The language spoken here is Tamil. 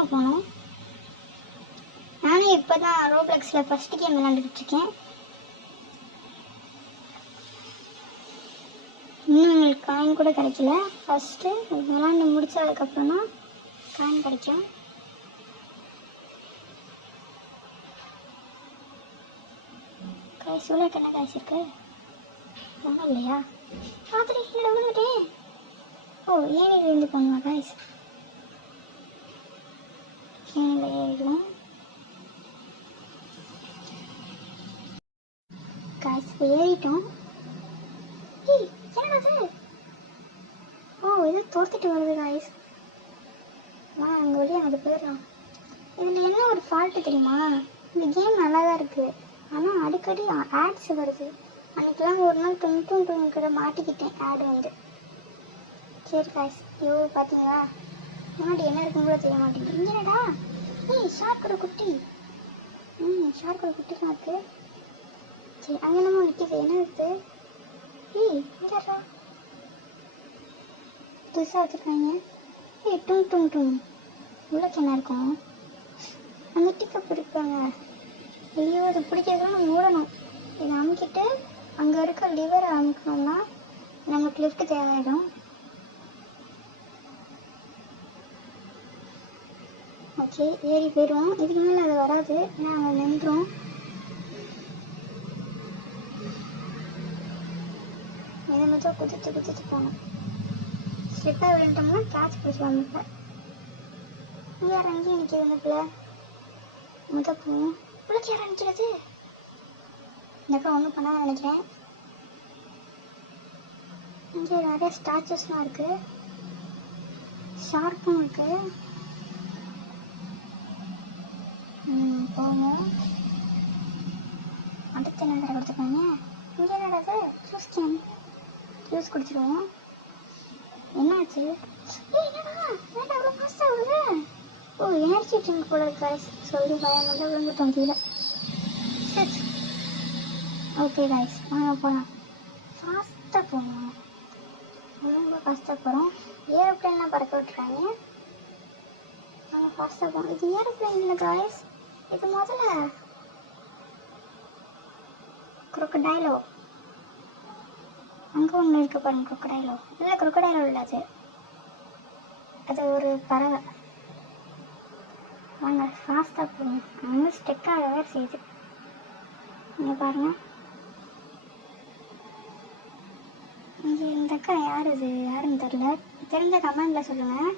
சீக்கிரமாக போகணும். நானும் இப்போ தான் ரோப்ளெக்ஸில் ஃபஸ்ட்டு கேம் விளாண்டுக்கிட்டுருக்கேன். இன்னும் எங்களுக்கு காயின் கூட கிடைக்கல. ஃபஸ்ட்டு விளாண்டு முடிச்சதுக்கப்புறம் தான் காயின் கிடைக்கும். காய்ஸ் இவ்வளோ என்ன காய்ஸ் இருக்கு? ஒன்றும் இல்லையா? பார்த்துட்டு கீழே விழுந்துட்டேன். ஓ ஏனில் இருந்து பண்ணுவா காய்ஸ். ஏனில் ஏறிடுவோம். காய்ஸ் ஏறிட்டோம். என்னது? ஓ இது தோர்த்துட்டு வருது காய்ஸ். அங்கே வழியாக அது போயிடலாம். இதில் என்ன ஒரு ஃபால்ட்டு தெரியுமா? இந்த கேம் நல்லா தான் இருக்குது, ஆனால் அடிக்கடி ஆட்ஸ் வருது. அன்றைக்கெலாம் ஒரு நாள் கிட்ட மாட்டிக்கிட்டேன் ஆடு வந்து. சரி காய்ஸ், ஐயோ பார்த்தீங்களா முன்னாடி என்ன இருக்குன்னு கூட தெரிய மாட்டேங்குது. இங்கேடா ஷார்க்கோட குட்டி. ஷார்க்கோட குட்டிலாம் இருக்குது. சரி அங்கே நம்ம நிற்கிது. என்ன இருக்குது? இங்கேடா புதுசாக வச்சுருக்காங்க. டும் டும் டும் உள்ளக்கு என்ன இருக்கும்? அந்த டிக்கை பிடிப்பாங்க. ஐயோ அதை பிடிக்கிறதுலாம் நம்ம ஓடணும். இதை அமுக்கிட்டு அங்கே இருக்க லிவரை அமுக்கணும்னா நமக்கு லிஃப்ட் தேவையாயிடும். ஓகே ஏறி போயிடுவோம். இதுக்கு மேலே அது வராது, ஏன்னா அங்கே நின்றுடும். இதை மட்டும் குதிச்சு போகணும். ஸ்லிப்பாக விழுந்தோம்னா கேட்ச் பிடிச்சிடும். இப்போ இங்கே இறங்கி நிற்கிது இந்த பிள்ளை. முதல் போவோம். பிள்ளைக்கு யார் நிற்கிறது? இந்த அக்கா ஒன்றும் பண்ணாமல் நினைக்கிறேன். இங்கே நிறைய ஸ்டாச்சுஸ்லாம் இருக்குது, ஷார்ப்பும் இருக்குது. போவோம். அடுத்து என்ன தர கொடுத்துருக்காங்க? இங்கே என்னடாது? Juice can. ஜூஸ் குடிச்சிடுவோம். என்னாச்சு? என்னடா வேண்டாம் அவ்வளோ ஃபாஸ்ட்டாக வருது. ஓ எனர்ஜி ட்ரிங்க் போல காய்ஸ் சொல்லி பயம் வந்து விழுந்துட்டோம் கீழே. ஓகே காய்ஸ் வாங்க போகலாம். ஃபாஸ்ட்டாக போகணும், ரொம்ப ஃபாஸ்ட்டாக போகிறோம். ஏரோப்ளைன்லாம் பறக்க விட்டுருக்காங்க. நாங்கள் ஃபாஸ்ட்டாக போகணும். இது ஏரோப்ளைன் இல்லை காய்ஸ், இது முதல்ல குரோக்கடைலோ. அங்கே ஒன்று இருக்க பாருங்க, குரோக்கடைலோ. இல்லை குரோக்கடைலோ இல்லை, அது ஒரு பறவை. வாங்க ஃபாஸ்ட்டாக போகணும். அங்கே ஸ்டெக்காக வேறு செய்யுது. இங்கே பாருங்கள். இங்கே இந்த அக்கா யார்? இது யாருன்னு தெரில, தெரிஞ்ச கமெண்டில் சொல்லுங்கள்.